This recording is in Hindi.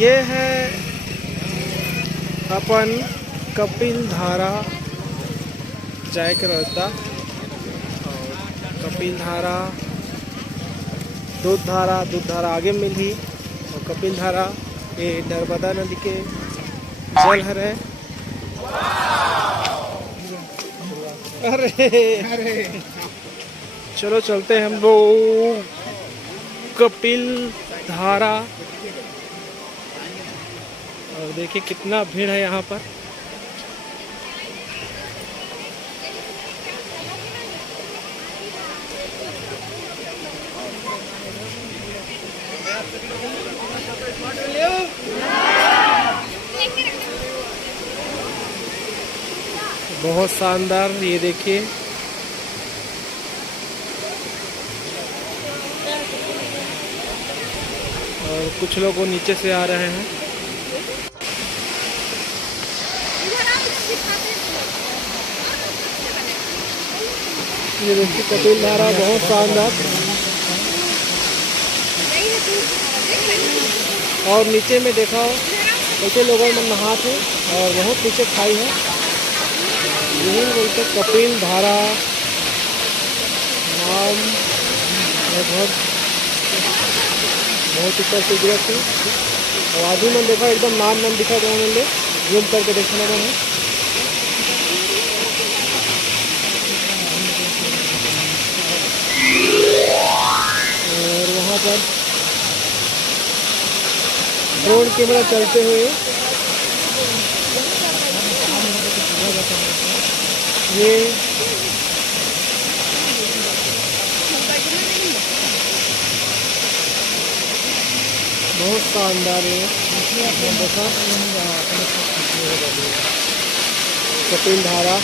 ये है अपन कपिल धारा जाए के रहता। और कपिल धारा दूध धारा आगे मिली और कपिल धारा ये नर्मदा नदी के जल हरे। अरे चलो चलते हैं हम लोग कपिल धारा। और देखिए कितना भीड़ है यहाँ पर। बहुत शानदार, ये देखिए और कुछ लोग वो नीचे से आ रहे हैं। ये देखिए कपिल धारा बहुत शानदार। और नीचे में देखा ऐसे लोगों में नहाते और बहुत नीचे खाई है। यही बोलते कपिल धारा नाम लगभग बहुत ऊपर से गिरा थी। और आदमी में देखा एकदम नाम दिखा गया मैंने जूम करके देखने में है। और वहाँ पर ड्रोन कैमरा चलते हुए ये बहुत शानदार है। देखा कपिल धारा।